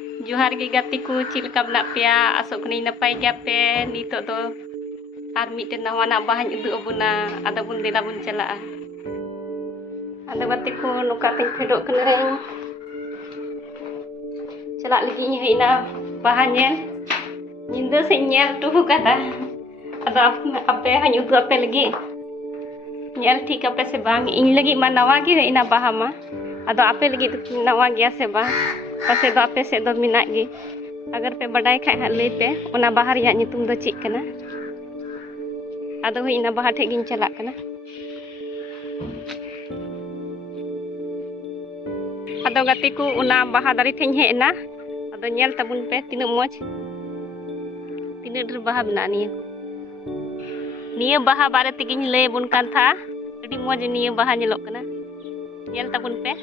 जोहार के गाती को चिलका बना पेया आसोक कनी नपाय गया पे नितो दो आर मिटे नवाना बाहाñ उदु अबुना आदा बुन देला बुन चला आदा गाती को नुका ते फेडो कने चला लगी हेना बाहाñnya nyinda se nyel tuh kata ada apa hañ udu apa lagi nyel ठीक apa se bang in lagi ma nawa gi heina bahama ada apa lagi nawa gya se bang pase do ape se do minak gi agar pe badai khai ha lei pe ona bahar ya nyutum do chik kana ado ina bahar the gin chalak kana ado gati ku una bahar dari theñ hena ado nyel tabun pe tina moj tina der bahar mena niya bahar bare tegin lei bun kan tha adi moj niya bahar nyelok kana nyel tabun pe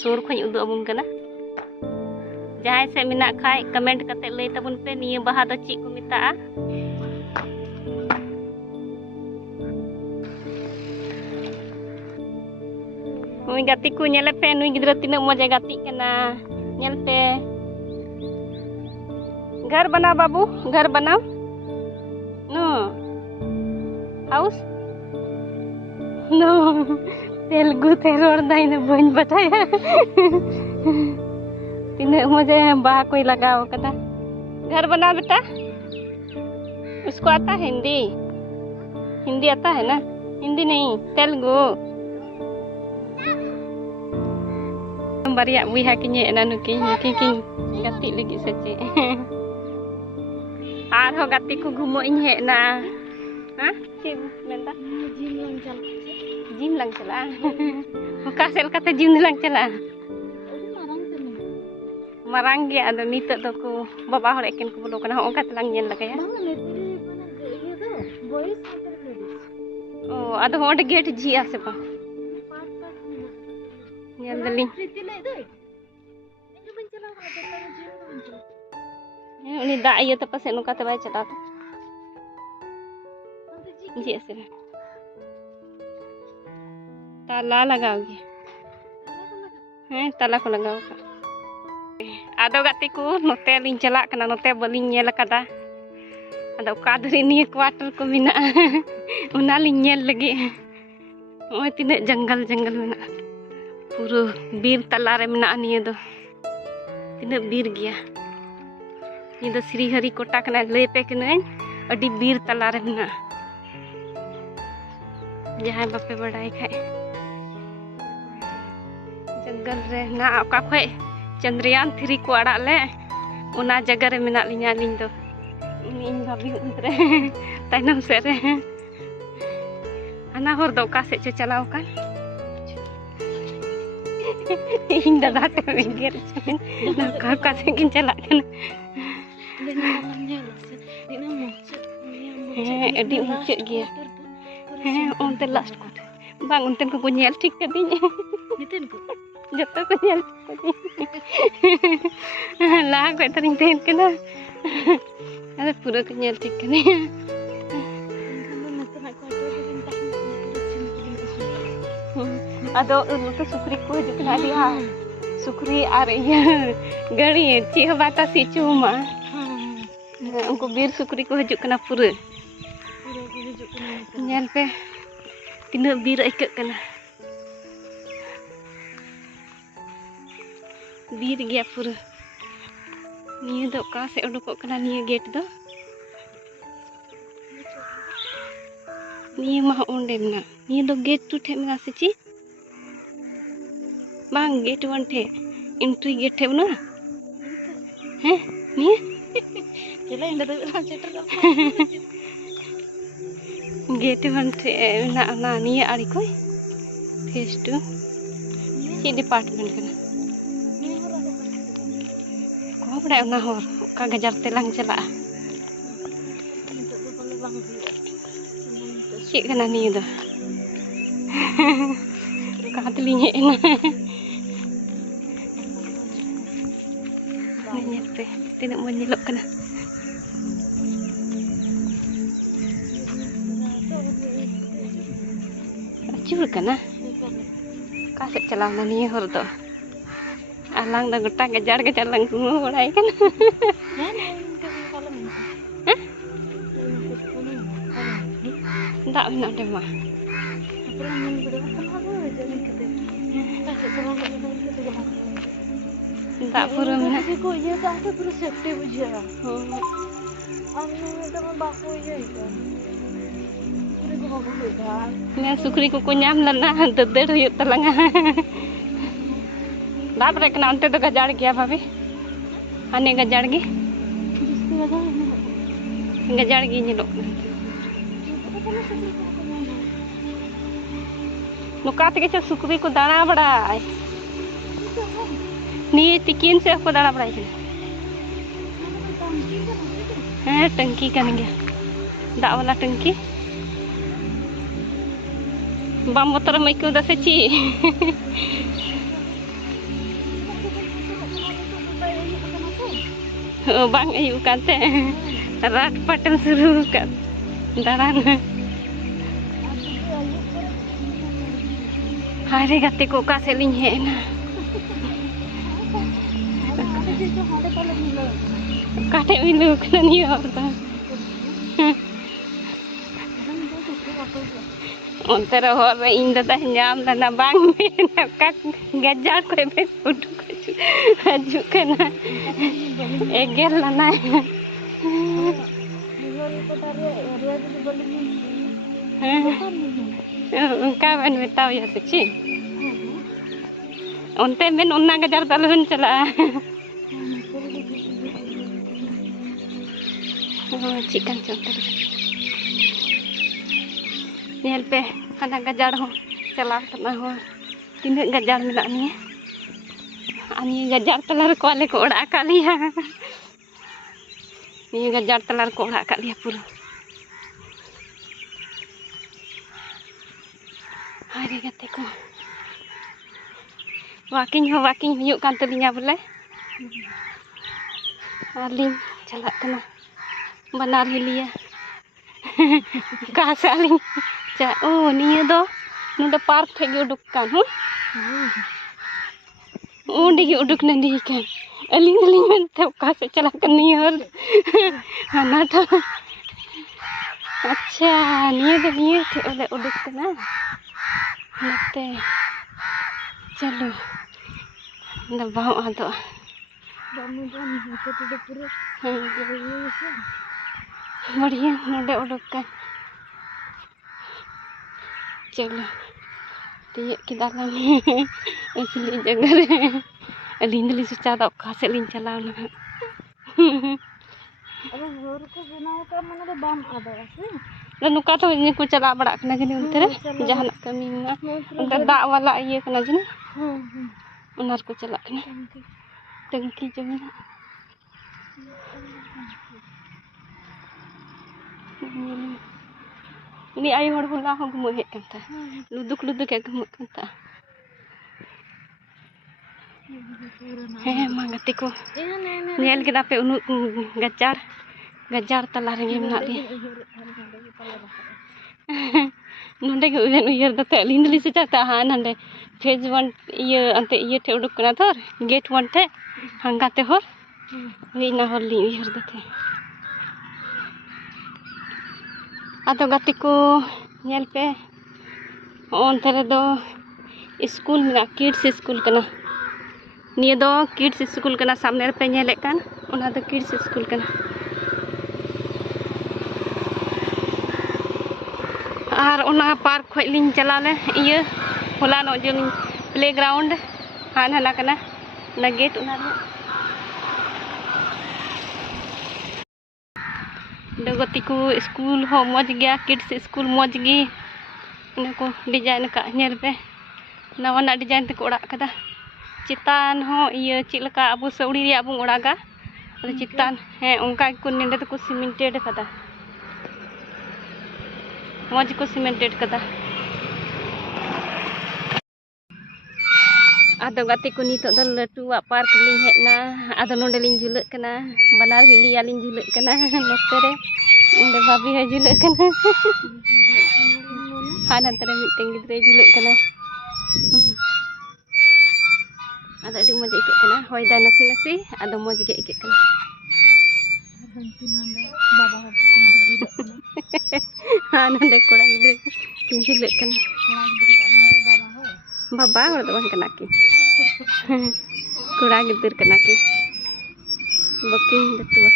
sur खोई उदु अबुन कना जहां से मिना खाय comment कते लay तबुन पे निया बाहा दो ची को मिता मुई गाती को नेले पे नुई गिद्रा तिना मजा गाती कना नेल पे घर बना बाबू घर बनाओ नो हाउस नो तेलुगु तेरोर दाइन बन बताया तीन मुझे बाह कोई लगाओ कदा घर बना बेटा उसको आता है हिंदी हिंदी आता है ना हिंदी नहीं तेलुगु बारिया बुहा किने ना नुकी नुकी की गति लगी सचे आर हो गति को घुमो इन है ना हां ची मेंदा जिम lang चला मुका सेल कते जिम lang चला marang ge ado nito do ko baba hor eken ko bolo kana onka telang nyel lagaya oh ado hode gate ji ase ba nyel daling uni da iya te pase nuka te bai chata ji ase ताला लगाओगे हैं ताला को लगाओ आदो गाती को नोते लिन चला कना नोते बलिन नेल कदा आदो कादरी निये क्वार्टर को मिना उना लिन नेल लगे ओय तिने जंगल जंगल मिना पूरा बीर तला रे मिना निये दो तिने बीर गया ये दो श्रीहरि कोटा कना ले पे कने अडी बीर तला रे मिना जहां बापे बड़ाई खाए जंगल रे ना ओका खोय चंद्रयान 3 को आड़ा ले उना जगह रे मिना लिया लिन दो इन भाभी उनरे ताइनम से रे आना होर दो का से चलाओ का इन दादा ते गेर ना का से किन चला कन एडी मुचे गया हैं ओनते लास्ट को बांग उनतेन को nyel ठीक कदिन नितेन को जतो को nyel ला को तरिन तेन कना अरे पूरा को nyel ठीक कने आदो तो सुकरी को जकना दिया सुकरी आ रही है गड़ी ची बाता सी चुमा उनको बीर सुकरी को हजू कना पूरा nyel पे तीना बीर आइक कना बीर गया पूरा निये दो का से उडुको कना निये गेट दो निये मा ओंडे मना निये दो गेट टू ठे मना सेची बांग गेट वन ठे एंट्री गेट ठे ना हैं निये चला इंदा दो चेटर गेट वन ठे ना ना निये आरी कोई फेस टू ची डिपार्टमेंट कना बड़ा ना होर का गजार तेलांग चला ची कना निये दो का तलिंग हेना nyel pe tina mo nyelok kana acur kana ka se चला ना निये होर दो alang dah gotak gajar lang kumu barai kan. Tak nak deh mah. Tak pura mana. Kok iya tak ada pura safety buja. Anu teman baku iya itu. Ini gua mau buka. Nah sukri ku nyam lana deder yuk telanga. Dah pernah kena ante tu gajar gya babi. Ane gajar gi. Gajar gi nyelok. Nuka tege च सुकरी को दाना बड़ा नी तिकिन से को दाना बड़ा है टंकी kan गया dak वाला टंकी bam motor mai ko da seci bang ayu kan te rat paten suruh kan daran Hari gati ko ka seling he na. Kate milu kana ni orta. Ontera hor inda dah nyam lana bang me na ka gajar ko be udu ko aju kana. Egel lana. Unkah men betau ya seci. Onte men onna gajar talun chala. Chikan contoh. Nyel pe kana gajar ho chala tana ho. Tinaak gajar menak ni. Ani gajar telar ko ale ko odak kali ya. Ni gajar telar ko odak kali ya pura. Hari gati ko. Walking huyuk kan telinya boleh. Aling jalak kena. Banar hilia. Ka saling. Oh niya do. Nuda park thegi uduk kan hu. Onde gi uduk nandi kan. Aling men te ka se chala kan niya. Hana to. Acha niya te ole uduk kana. Nate चलो दबाओ आ तो बढ़िया नोडे उडुक का चलो तियक किदालाम असली जगह रे अलिंग दली सोचा दा ओका से लिंग चलाव ना अरे होर को बनाओ का मने तो बाम आदा से नुका तो ini ku cala bड़ा कना जनी उनते रे जहाना कमी ना उनते दाग वाला ये कना जनी उनार को चला कना टंकी जमी ini ayu hor bola ho gumo het kan ta luduk ke gumo kan ta mangati ko nyel kita pe unu gajar talar ngi menak dia nonde ge uyar da te lindli se chata ha nande phase 1 ये अंते ये थे उडुक कना थर gate 1 थे हंगाते हर वे ना हर ली uyar da te ato gati ko nyel pe onte re do school में kids school कना निया दो किड्स स्कूल कना सामने रे पे nyele kan ona do kids school कना और उना पार्क खोज लिंग चलाले इया होला नो जो प्लेग्राउंड हान हला कना ना गेट उना दगति को स्कूल हो मज गया किड्स स्कूल मज गी इन को डिजाइन का नेल पे नवा ना डिजाइन ते को ओड़ा कदा चितान हो इया चिलका अबु सौड़ी रे अबु ओड़ागा चितान है उनका को नेंडे तो को सीमेंटेड कदा मज को सीमेंटेड कदा आदो गाते को नितो दो लटुआ पार्क लिंग हेना आदो नोंडे लिंग जुलक कना बनार हिलिया लिंग जुलक कना नोते रे उंडे भाभी है जुलक कना हाना तरे मिटें गिद्रे जुलक कना Ada adi moj ikut kena hoy dah nasi ada moj ge ikut kena. Baba hor kin duduk kena. Nande kora gidre kin jilek kena. Orang gede tak nende baba hor. Baba hor do bang kena ki. Kora gidir kena ki. Baking datua.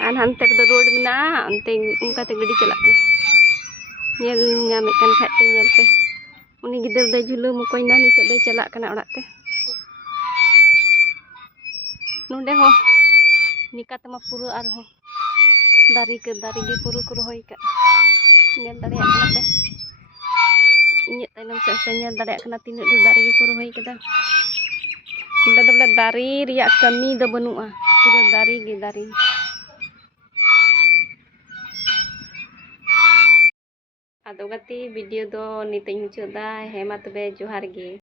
An hanter do road mena ante unka te gadi chalak na. Nyel nyame kan khat te nyel pe. Uni gidir day julu mukoy na nitok day chalak kana orak te. Nonde ho nika tama pura arho. Dari ke dari gi puru ku rohoy ka. Nyel dareyak kana te. Inyek tainam sa nyel dareyak kana tinuk de dari gi ku rohoy kada. Udah belah dari riak kami do banua. Pura dari gi dari. Ado gati video do niteng mucho da hema tobe johar ge.